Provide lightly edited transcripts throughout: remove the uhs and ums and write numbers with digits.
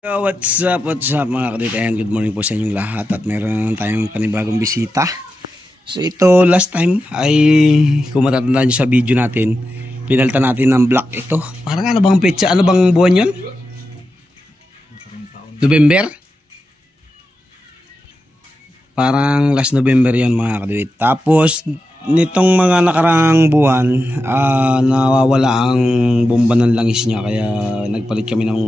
Yo, what's up mga kaditayan? Good morning po sa inyong lahat at meron tayong panibagong bisita. So ito last time ay kung matatandaan nyo sa video natin, pinalta natin ng black ito. Parang ano bang petsa? Ano bang buwan yun? November? Parang last November yun mga kadit. Tapos nitong mga nakarang buwan nawawala ang bomba ng langis niya, kaya nagpalit kami ng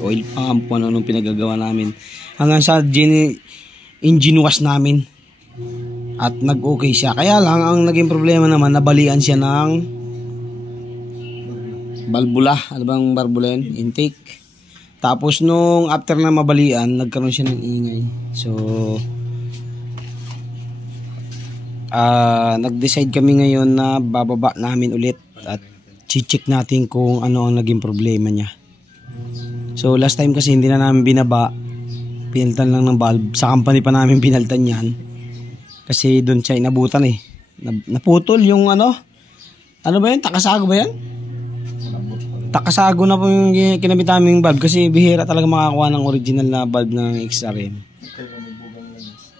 oil pump, kung anong pinagagawa namin hanggang sa engine wash namin at nag-okay siya. Kaya lang ang naging problema naman, nabalian siya ng balbula, ano bang balbula yun? Intake. Tapos nung after na mabalian, nagkaroon siya ng ingay. So nag-decide kami ngayon na bababa namin ulit at check natin kung ano ang naging problema niya. So last time kasi hindi na namin binaba, pinaltan lang ng valve. Sa company pa namin pinaltan yan kasi doon siya inabutan eh. Naputol yung ano ba yun? Takasago ba yan? Takasago na po yung kinabit naming valve kasi bihira talaga makakuha ng original na valve ng XRM.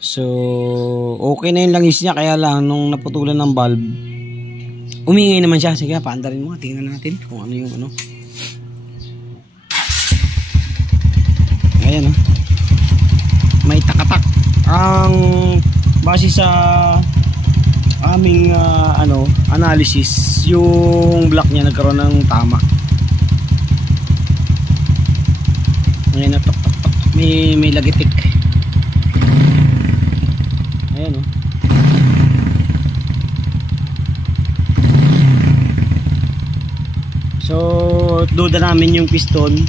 So okay na yung langis niya, kaya lang nung naputulan ng valve umingay naman siya. Sige, paandarin mo, tingnan natin kung ano yung ano. Ayan, may takatak. Ang base sa aming analysis, yung black niya nagkaroon ng tama. Ngayon na may lagitik. Ayan o. So duda namin yung piston.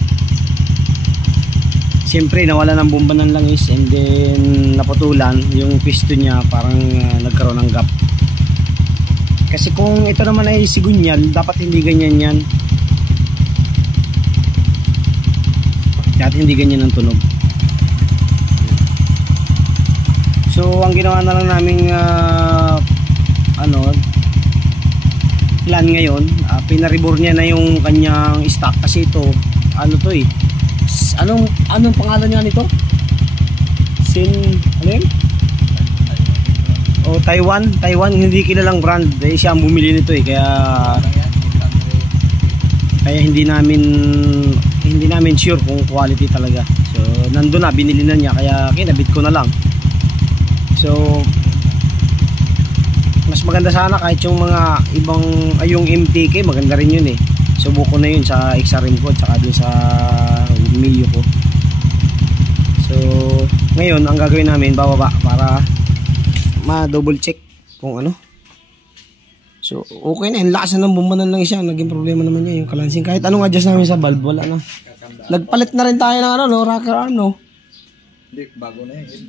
Siyempre nawala ng bomba ng langis and then naputulan yung piston niya, parang nagkaroon ng gap. Kasi kung ito naman ay sigunyal, dapat hindi ganyan yan. Dapat hindi ganyan ang tunog. So ang ginawa na lang naming plan ngayon, pinaribor niya na yung kanyang stock kasi ito ano to eh. Anong pangalan niya nito? Ano yun? Oh, Taiwan, hindi kilalang brand. Eh, siya ang bumili nito eh, kaya hindi namin sure kung quality talaga. So nandun na, binili na niya, kaya kinabit ko na lang. So mas maganda sana kahit yung mga ibang yung MTK, maganda rin yun eh. Subuko na yun sa XRM ko at saka dun sa Mio ko. So ngayon ang gagawin namin, bababa para ma-double check kung ano. So okay na, yung lakas na ng bomba ng langis siya. Naging problema naman niya yung kalansing. Kahit anong adjust namin sa valve, wala na. Nagpalit na rin tayo ng rocker arm, no? Hindi, bago na yun.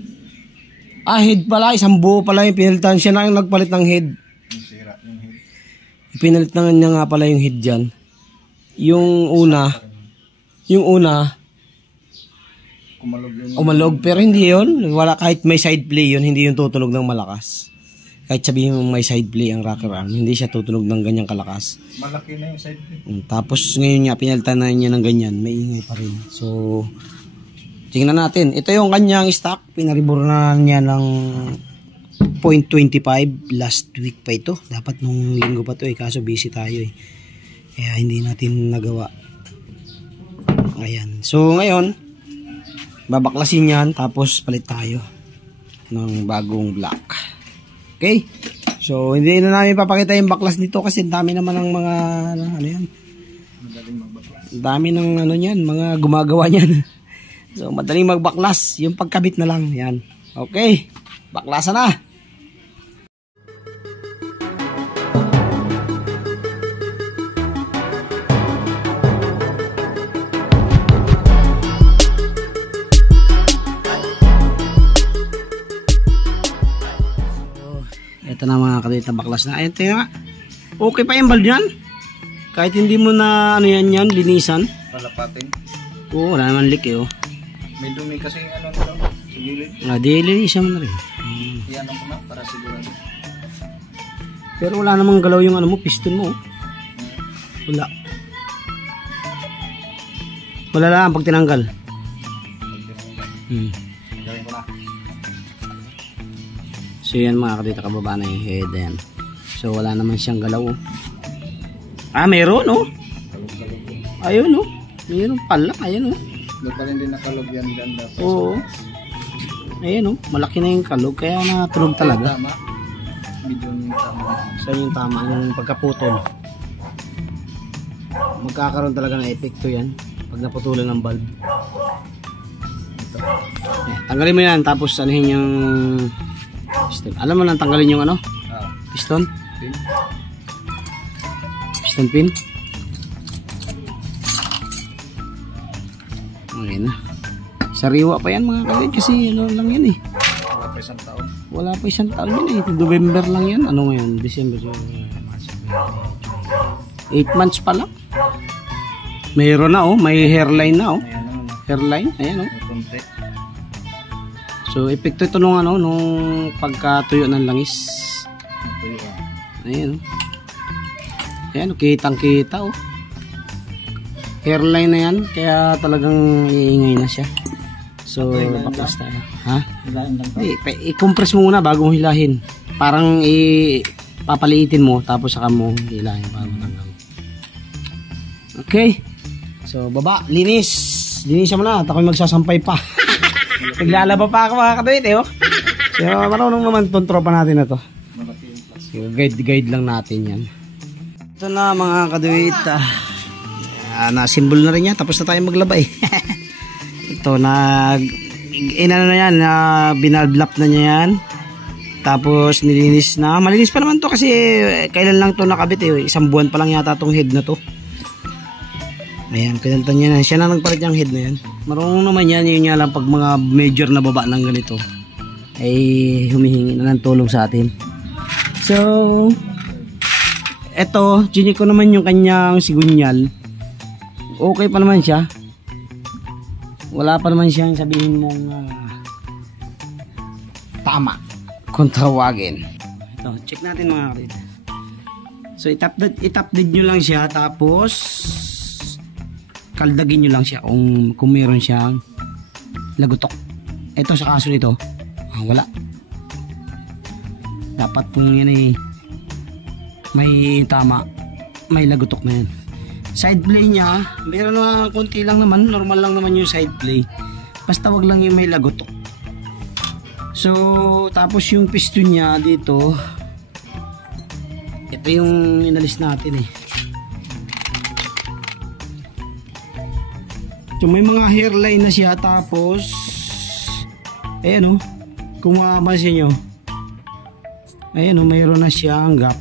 Head pala, isang buo pala yung pinalitan. Siya na yung nagpalit ng head. Yung sira yung head. Pinalit na niya nga pala yung head dyan. Yung una umalog, pero hindi yun. Wala, kahit may side play yun, hindi yung tutunog ng malakas. Kahit sabihin mo may side play ang rocker arm, hindi siya tutunog ng ganyang kalakas. Malaki na yung side play. Tapos ngayon nga pinalitan na niya ng ganyan, may ingay pa rin. So tingnan natin. Ito yung kanyang stock, pinaribor na niya ng 0.25 last week pa ito. Dapat nung linggo pa to eh, kaso busy tayo eh. Kaya hindi natin nagawa. Ayan. So ngayon, babaklasin yan, tapos palit tayo ng bagong black. Okay? So hindi na namin papakita yung baklas dito kasi dami naman ng mga ano yan. Dami ng ano yan, mga gumagawa niyan. So madaling magbaklas, yung pagkabit na lang yan. Okay, baklasan na. Ito na mga kadit na baklas na. Ito nga. Okay pa yung valve yan. Kahit hindi mo na ano yan linisan. Palapatin. Oo, wala naman leak eh. Oh. May dumi kasi yung ano nito. Sa gilid. Linisan mo na rin. Iyan ako na para sigurado. Pero wala namang galaw yung ano mo, piston mo. Wala. Wala lang pag tinanggal. Gawin ko na. So yan mga kadita, kababa na yung head. Ayan. So wala naman siyang galaw. Ah, meron oh. Ayun oh. Meron pala. Ayun oh. Doon pa rin din nakalog yan ganda. Oo. Ayun oh. Malaki na yung kalog. Kaya natunog talaga. Tama. Medyo tama. So yung tama yung pagkaputol. Magkakaroon talaga ng epekto yan pag naputulan ng bulb. Tanggalin mo yan, tapos anuhin yung piston. Alam mo lang tanggalin yung ano? Piston? Piston pin? Okay na. Sariwa pa yan mga kalid kasi ano lang yan eh. Wala pa isang taon. Wala pa isang taon yan eh. November lang yan. Ano ngayon? December. 8 months pa lang. Mayroon na oh. May hairline na oh. Hairline. Ayan oh. May konti. So, epekto ito nung ano, nung pagkatuyo ng langis. Ayan, oh. Ayan, kitang-kita, oh. Hairline na yan, kaya talagang iingay na siya. So, baklas tayo. Ha? Hilahin lang to? I-compress mo muna bago mo hilahin. Parang papaliitin mo, tapos saka mo hilahin bago tanggal. Okay. So, baba, linis. Linisan mo na, at ako'y magsasampay pa. Naglalaba pa ako mga kaduit eh oh. So marunong naman itong tropa natin na to. So, guide lang natin yan. Ito na mga kaduit. Na-symbol na rin yan. Tapos na tayo maglaba eh. Ito inano na yan. Binalblap na niya yan. Tapos nilinis na. Malinis pa naman to kasi kailan lang to nakabit eh. Isang buwan pa lang yata tong head na to. Ayan, pinalitan niya na. Siya na nagpalit yung head na yan. Marunong naman yan. Yun nga lang pag mga major na baba ng ganito ay humihingi na ng tulong sa atin. So, eto, chinik ko naman yung kanyang sigunyal. Okay pa naman siya. Wala pa naman siyang sabihin mong tama kung tawagin. Ito, check natin mga kapatid. So, itap-dead nyo lang siya. Tapos kaldagin nyo lang siya kung meron siyang lagutok. Ito sa kaso nito, wala. Dapat kung yan ay may tama, may lagutok na yan. Side play niya, meron na konti lang naman, normal lang naman yung side play. Basta wag lang yung may lagutok. So, tapos yung piston niya dito, ito yung inalis natin eh. So may mga hairline na siya, tapos ayan o, kung mapapansin nyo, ayan o, mayroon na siyang gap.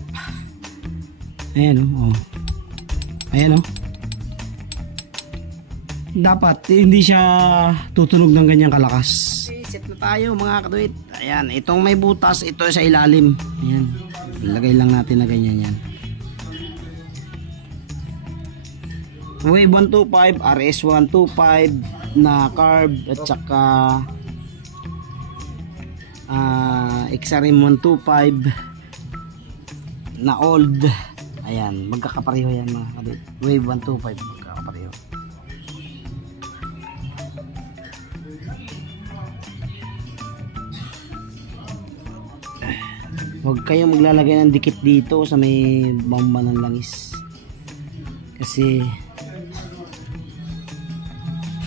Ayan o, ayan o. Dapat hindi siya tutunog ng ganyang kalakas. Okay, set na tayo mga kaduit. Ayan, itong may butas, ito sa ilalim. Ayan, ilagay lang natin na ganyan yan. Wave 125, RS 125 na carb at saka XRM 125 na old. Ayan, magkakapareho yan mga kabit. Wave 125 magkakapareho. Huwag kayong maglalagay ng dikit dito sa may bamba ng langis. Kasi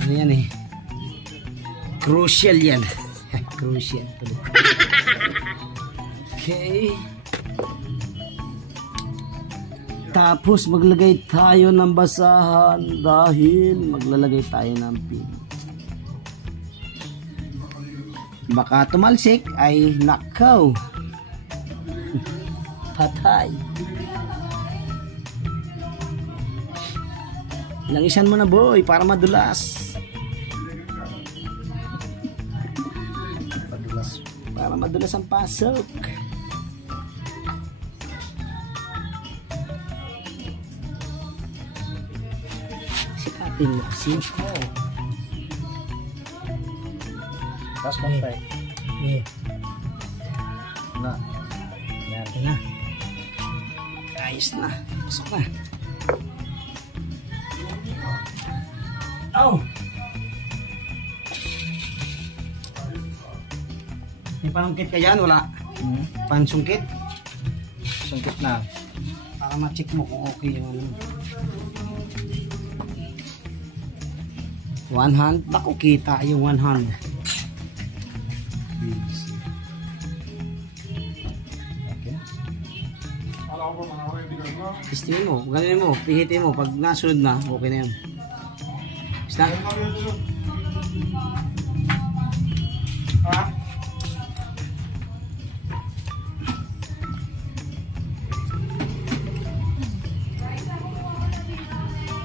ano yan eh, crucial yan. Crucial. Okay, tapos maglagay tayo ng basahan dahil maglalagay tayo ng pin. Baka tumalsik ay nakaw. Patay. Langisan mo na boy para madulas. Para madulas ang pasok. Sikatin mo kasi. Tapos kontay. Na. Yan na. Ayos na. Pasok na. Oh. May panungkit ka dyan? Wala? Pansungkit? Sungkit na. Para ma-check mo kung okay yung ano. One hand? Bako kita yung one hand. Okay. Testingin mo, gano'n mo, pihitin mo. Pag nasunod na, okay na yan. Basta?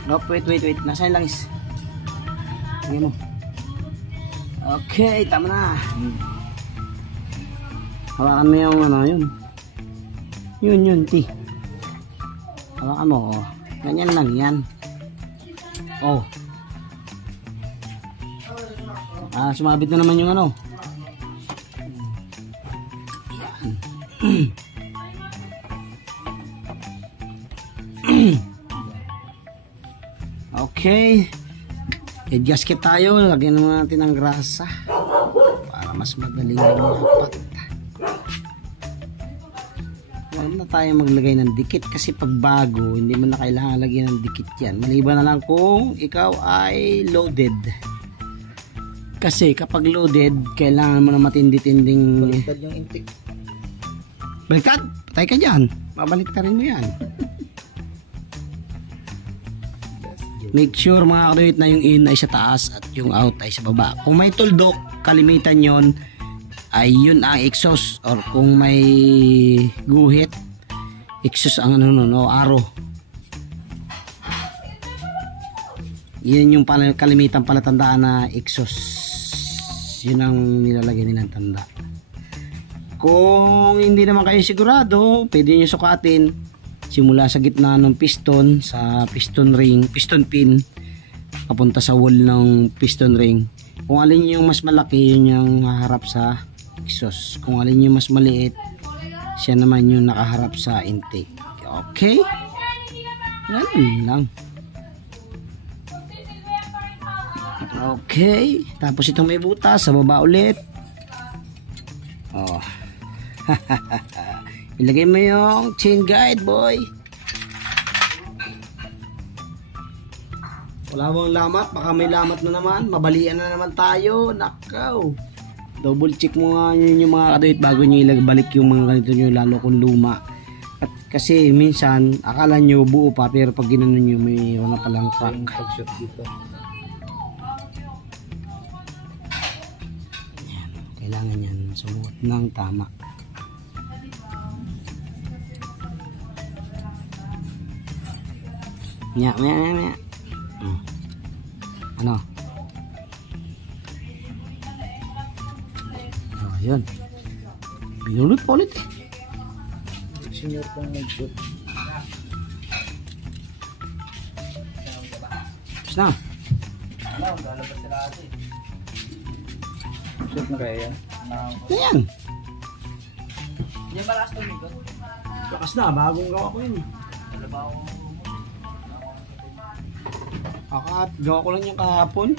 Nope, wait. Nasaan lang is? Tingin mo. Okay, tama na. Hawakan mo yung ano, yun. Yun, ti. Hawakan mo, oh. Ganyan lang yan. Oh. Sumabit na naman yung ano. Yan. Okay. I-gasket tayo. Lagyan naman natin ng grasa para mas madaling lumapat. Huwag na tayo maglagay ng dikit kasi pag bago, hindi mo na kailangan lagyan ng dikit yan. Maliban na lang kung ikaw ay loaded. Kasi kapag loaded, kailangan mo na matindi-tinding... Baliktad yung intake. Baliktad? Patay ka dyan. Babaliktarin mo yan. Make sure mga kaduit na yung in ay sa taas at yung out ay sa baba. Kung may tuldok, kalimitan yon ay yun ang exhaust, or kung may guhit, exhaust ang ano no, arrow. Yan yung kalimitan palatandaan na exhaust. Yun ang nilalagay nilang tanda. Kung hindi naman kayo sigurado, pwede nyo sukatin simula sa gitna ng piston, sa piston ring, piston pin, papunta sa wall ng piston ring. Kung alin yung mas malaki, yun yung nakaharap sa exhaust. Kung alin yung mas maliit, siya naman yung nakaharap sa intake. Okay? Ganun lang. Okay. Tapos itong may butas, sa baba ulit. Oh. Ilagay mo yung chain guide, boy. Wala bang lamat? Baka may lamat na naman. Mabalian na naman tayo. Nakaw. Double check mo nga yun yung mga kaduit bago nyo ilabalik yung mga ganito nyo, lalo kung luma. At kasi minsan, akala nyo buo pa, pero pag ginanon nyo, may wala palang crack. Pag-shot dito. Yan. Kailangan yan sumuot ng tama. Nya. Ano? Oh, yun. Binulot pa ulit eh. Senior pong mag-shoot. Tapos na. Shoot na kaya yan? Ayan. Yan ba last time ito? Lakas na. Bagong gawa ko yun. Gawa ko lang yung kahapon.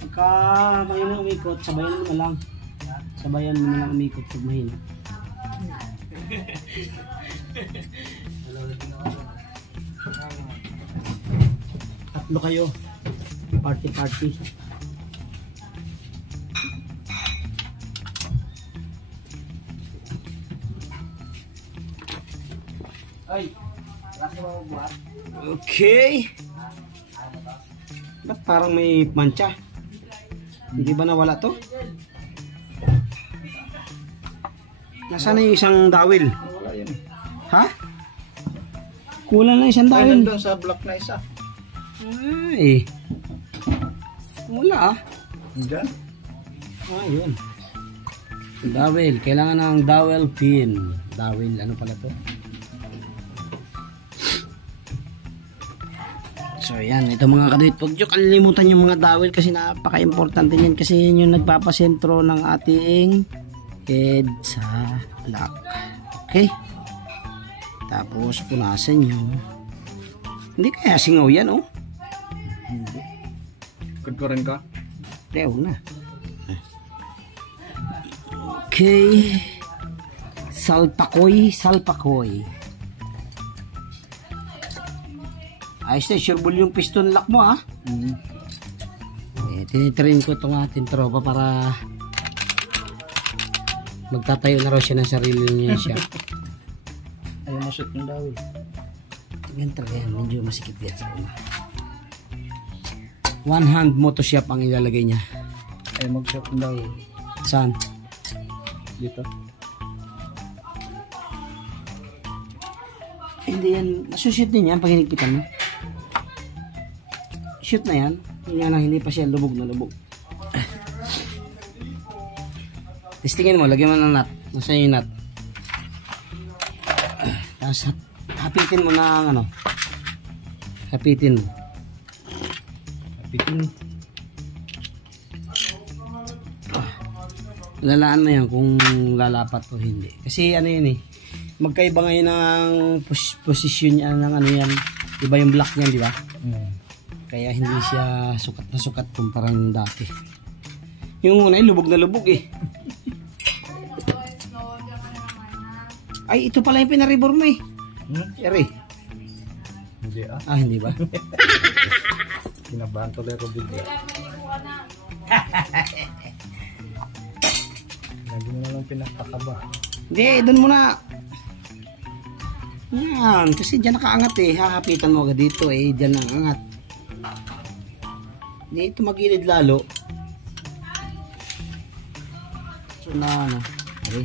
Pagka mahina umikot, sabayan mo na lang. Sabayan mo na lang umikot pag mahina. Tatlo kayo. Party. Ay! Last time mo buhat? Okay. Ba't parang may mancha? Hindi ba nawala to? Nasaan na yung isang dawil? Wala yun. Ha? Kulang na isang Ay, dawil. nandun sa block na isa. Ay. Wala ah. Diyan? Yun. Dawil. Kailangan ng dowel pin. Dawil. Ano pala to? So yan, ito mga kaduit, huwag nyo kalilimutan yung mga dowel kasi napaka-importante yan kasi yun yung nagpapasentro ng ating head sa block. Okay? Tapos punasan nyo. Hindi kaya singaw yan, oh. Good ko rin ka? Huwag na. Okay. Salpakoy. Ayos na, sureball yung piston lock mo, ha? Tinitrain ko itong ating tropa para magtatayo na raw siya ng sarili niya siya. Ayaw masot ng daw eh. Ganyan talaga yan, medyo masikip yan sa una. One hand motoshop ang ilalagay niya. Ayaw mag-shot ng daw eh. Saan? Dito. Hindi yan, nasushoot din yan pag hinigpitan mo. Shoot na yan. Yan lang, hindi pa siya lubog na lubog. Testingin mo, lagyan mo ng nut. Nasaan yung nut? Tapos hapitin mo na ano. Hapitin mo. Lalaan mo yan kung lalapat o hindi. Kasi ano yun eh. Magkaiba ngayon ang posisyon niya ng ano yan. Iba yung block niyan, di ba? Kaya hindi siya sukat na sukat kumpara ng dati. Yung una ay lubog na lubog eh. Ay, ito pala yung pinaribor mo eh. Eri. Hindi ah. Ah, hindi ba? Kinabahan tuloy ako bigla. Lagi mo na lang pinakakaba. Hindi, doon muna. Yan, kasi dyan nakaangat eh. Hahapitan mo agad dito eh. Dyan ang angat. Hindi ito magilid lalo. So na ano. Okay.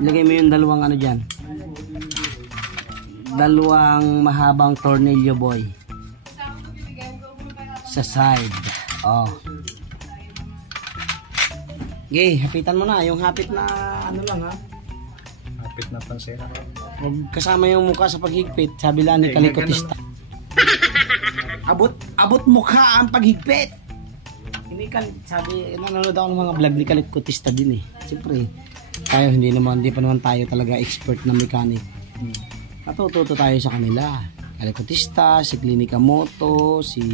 Ilagay mo yung dalawang ano dyan. Dalawang mahabang tornilyo boy. Sa side. Oh. Okay, hapitan mo na. Yung hapit na ano lang ha. Hapit na pansera. Huwag kasama yung mukha sa paghigpit. Sabi lang ni kalikotista. Abot mukha ang paghigpit. Hindi sabi, nanonood ako ng mga vlog ni kalikotista din eh. Siyempre, tayo hindi pa naman tayo talaga expert na mechanic. Natututo tayo sa kanila. Kalikotista, si Clinica Moto, si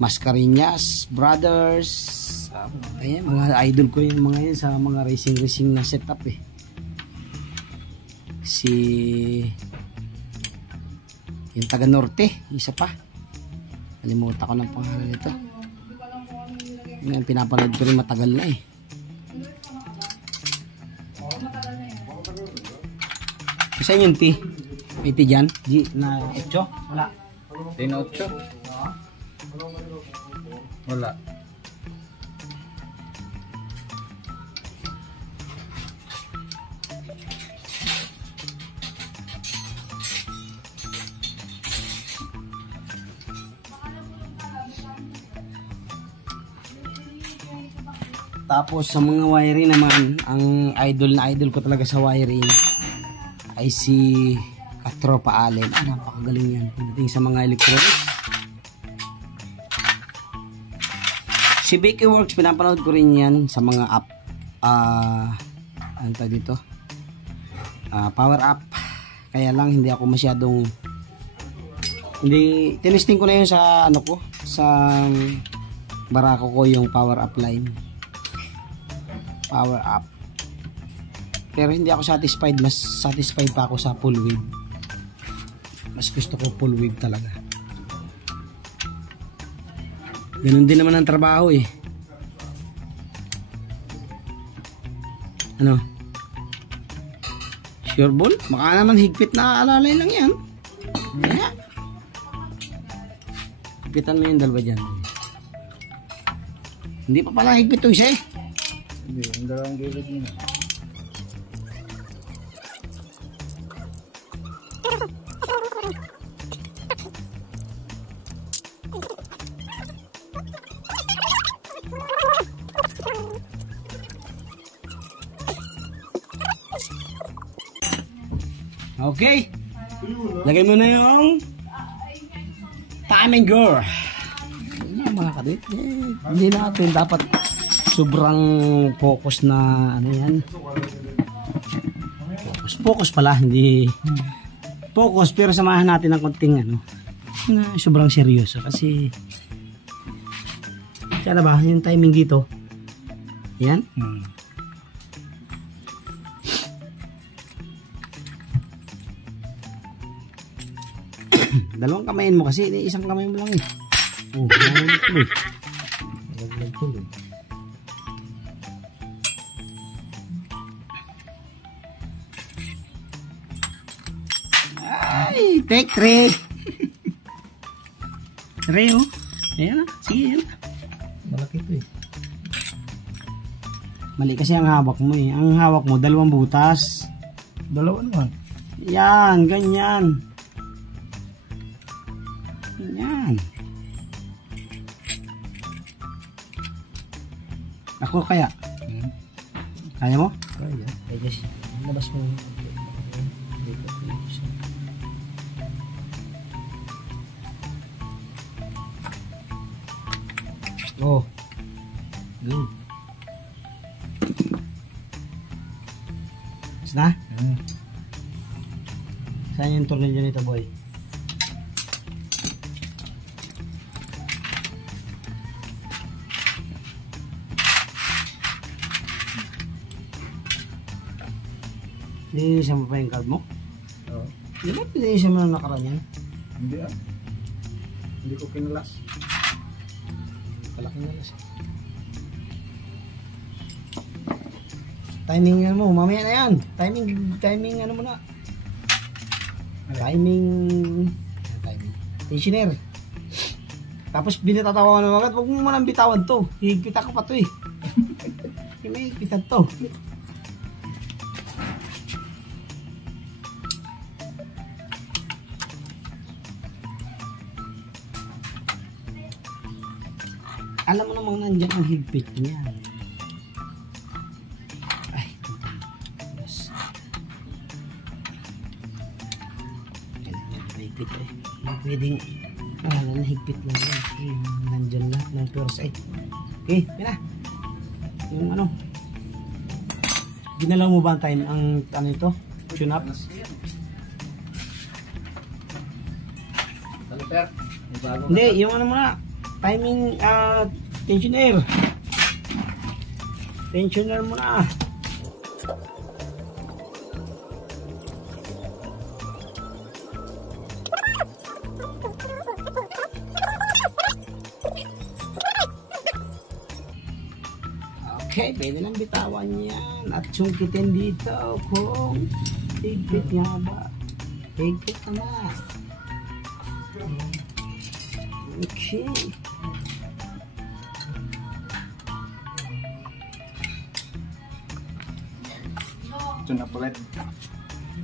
Mascareñas Brothers. Ayan, mga idol ko yung mga yun sa mga racing na setup eh. Si yung taga Norte, isa pa. Nalimutan ko ng pangalan nito. Yung pinapanood ko rin matagal na eh. Kasi yung T. May T dyan? G na 8? Wala. T na 8? Wala. Tapos sa mga wiring naman, ang idol ko talaga sa wiring ay si Katropa Allen. Napakagaling yan pagdating sa mga electronics. Si Becky Works, pinapanood ko rin yan sa mga app. Ano tayo dito? Power up. Kaya lang hindi ako masyadong tinesting ko na yun sa ano ko, sa barako ko yung power up line. Power up. Pero hindi ako satisfied. Mas satisfied pa ako sa full wave. Mas gusto ko full wave talaga. Ganun din naman ang trabaho eh. Ano? Sure ball? Baka naman higpit na alalay lang yan. Yeah. Higpitan mo yung dalawa dyan. Hindi pa pala higpit ito isa eh. Hindi, ang dalawang gilid nyo. Okay. Lagay mo na yung timing girl. Yan mga kabit. Hindi natin dapat sobrang focus na ano yan. focus. Focus pala, hindi focus, pero samahan natin ng konting ano, na sobrang seryoso kasi kaya ba yung timing dito yan dalawang kamayin mo kasi isang kamay mo lang eh. Oh, nalaglag tuloy. Nalaglag tuloy. Ay, take 3. 3 oh. Ayan na, sige yan. Malaki ito eh. Mali kasi ang hawak mo eh. Ang hawak mo, 2 butas. Dalawa naman. Yan, ganyan. Yan. Ako kaya? Kaya mo? Kaya. Ay, guys. Labas mo. Oh. Good. Is na? Saan yung tornilyo nito, boy? Nilisan mo pa yung card mo? Oo. Di ba nilisan mo na nakaraan yan? Hindi ah. Hindi ko kinalas. Palaki na lang siya. Timing ano mo, mamaya na yan. Timing ano mo na. Timing. Tensioner. Tapos binatatawa na agad, huwag mo manang bitawan to. Higpita ko pa to eh. May higpitan to. Alam mo namang nandiyan ang higpit niya. Ay, yes. Kailangan na higpit eh. Hindi pwedeng na higpit lang yan. Okay, nandiyan na ng purse eh. Okay, yun na. Yung ano. Ginalaw mo ba ang time ang ano ito? Tune up? Hindi, yung ano muna. Timing tensioner. Tensioner muna. Okay, pwede lang bitawan yan. At sungkitin dito kung higpit nga ba. Higpit naman. Okay. Tune up ulit.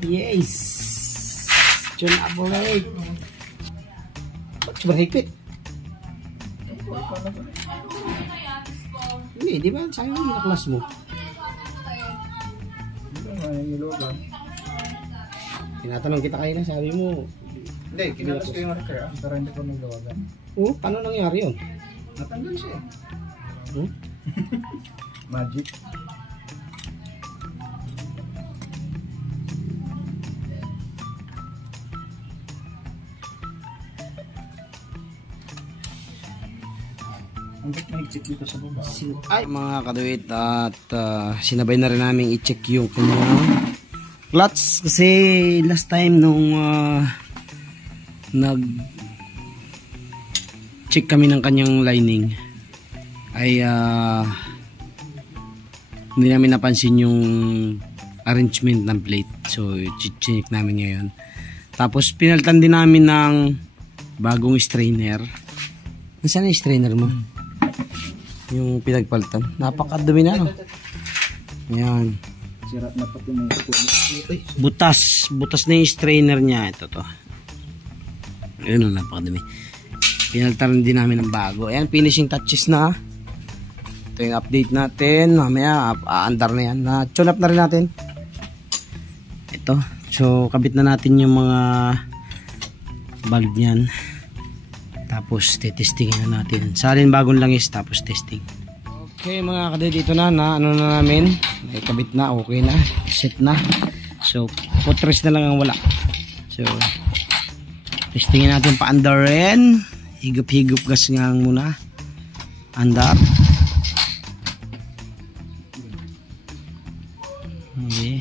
Yes. Tune up ulit. Ba't sobrang higpit? Hindi, di ba? Sayang yung naklas mo. Hindi naman yung nilugan. Tinatanong kita kayo na, sabi mo. Hindi, kinalas ko yung record pero hindi ko nilugan. Oh, paano nangyari yun? Natanggal siya eh. Hmm? Magic. Ang ba't mahigpit dito sa baba? Ay, mga kaduit, at sinabay na rin namin i-check yung kanyang clutch kasi last time nung nag-check kami ng kanyang lining ay hindi namin napansin yung arrangement ng plate, so i-check namin ngayon. Tapos pinalitan din namin ng bagong strainer. Nasaan yung strainer mo? Yung pinagpalitan. Napakadumi na, no? Ayan. Sirat na pati may Butas na yung strainer niya. Ito to. Ayun, napakadumi. Pinalitan din namin ng bago. Ayan, finishing touches na. Ito yung update natin. Mamaya, aandar na yan. Tune up na rin natin. Ito. So, kabit na natin yung mga valve niyan. Tapos testingin na natin. Salin bagong langis tapos testing. Okay mga kadit, dito na ano na namin. May kabit na, okay na. Set na. So footrest na lang ang wala. So testingin natin pa andar rin. Higop-higop gas nga muna. Andar. Okay.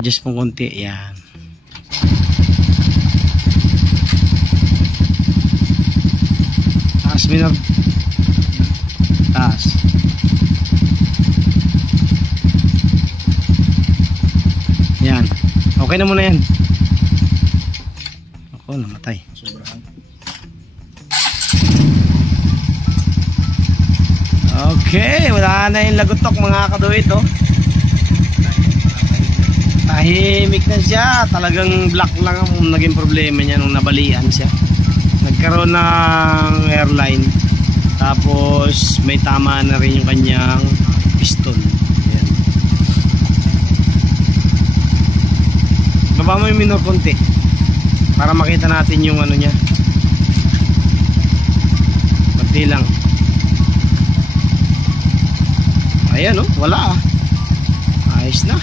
Adjust pong konti. Yan. Taas minor. Taas. Yan. Okay na muna yan. Ako, namatay. Okay, wala na yung lagutok mga kaduit, oh. Tahimik na siya. Talagang black lang ang naging problema niya nung nabalian siya. Nagkaroon ng airline. Tapos may tama na rin yung kanyang piston. Ayan. Baba mo yung minor konti para makita natin yung ano niya. Konti lang. Ayan, oh, wala ah. Ayos na.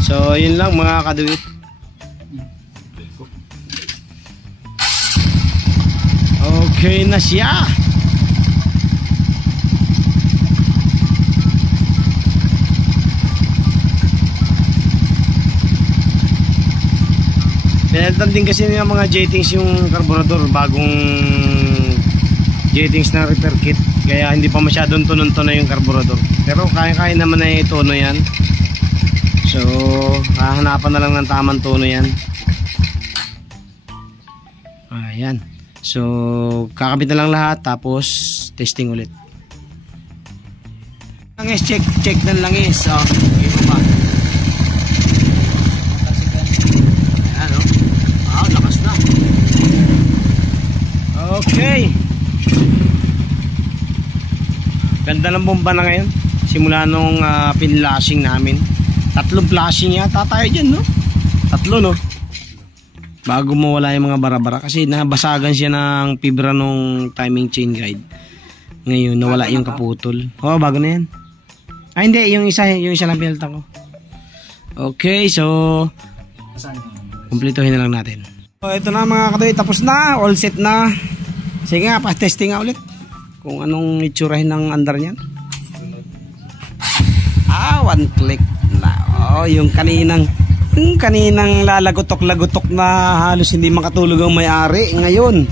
So, yun lang mga kaduit. Okay na siya. Pinalitan din kasi ng mga jetings yung carburetor, bagong jetings na repair kit, kaya hindi pa masyadong tunon-tuno yung carburetor, pero kaya-kaya naman na itono yan. So hahanapan na lang ng tamang tono yan. Ayan, so kakabit na lang lahat tapos testing ulit. Langis, check ng langis. So ito pa. Okay. Ganda ng bomba na ngayon. Simula nung pinlashing namin. 3 flashing yata tayo dyan, no? 3, no? Bago mawala yung mga bara-bara. Kasi nabasagan siya ng fibra nung timing chain guide. Ngayon nawala yung kaputol. Oh, bago na yan. Ah, hindi. Yung isa lang pinalitan ko. Okay, so kumplituhin na lang natin. So ito na mga kadoy. Tapos na. All set na. Sige nga, pa-testing nga ulit kung anong itsurahin ng andar niyan. One click na. Oh, yung kaninang lalagotok-lagotok na halos hindi makatulog ang may-ari. Ngayon,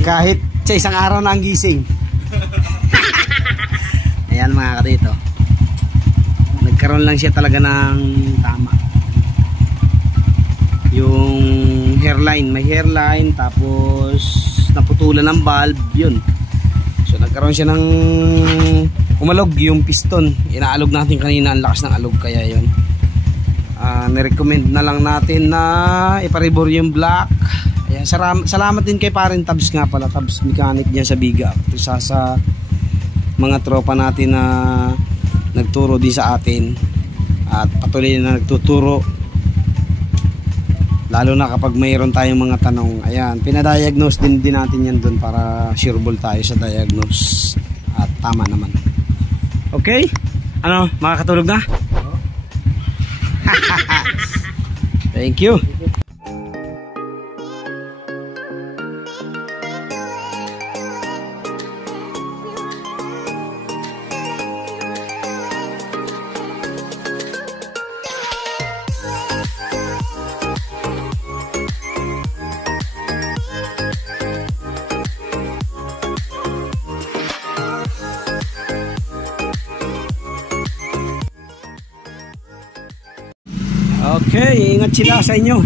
kahit sa isang araw na ang gising. Ayan mga kadito. Nagkaroon lang siya talaga ng tama. Yung hairline, may hairline, tapos naputulan ng valve, yun. So nagkaroon siya ng umalog yung piston. Inaalog natin kanina, ang lakas ng alog, kaya yun. Nirecommend na lang natin na iparibor yung black. Ayan, salamat din kay Parin Tabs nga pala, Tabs mechanic niya sa Biga. Isa sa mga tropa natin na nagturo din sa atin at patuloy na nagtuturo. Lalo na kapag mayroon tayong mga tanong. Ayan, pinadiagnose din natin yan dun para sureball tayo sa diagnose. At tama naman. Okay? Ano, makakatulog na? Thank you. Okay, ingat sila sa inyo.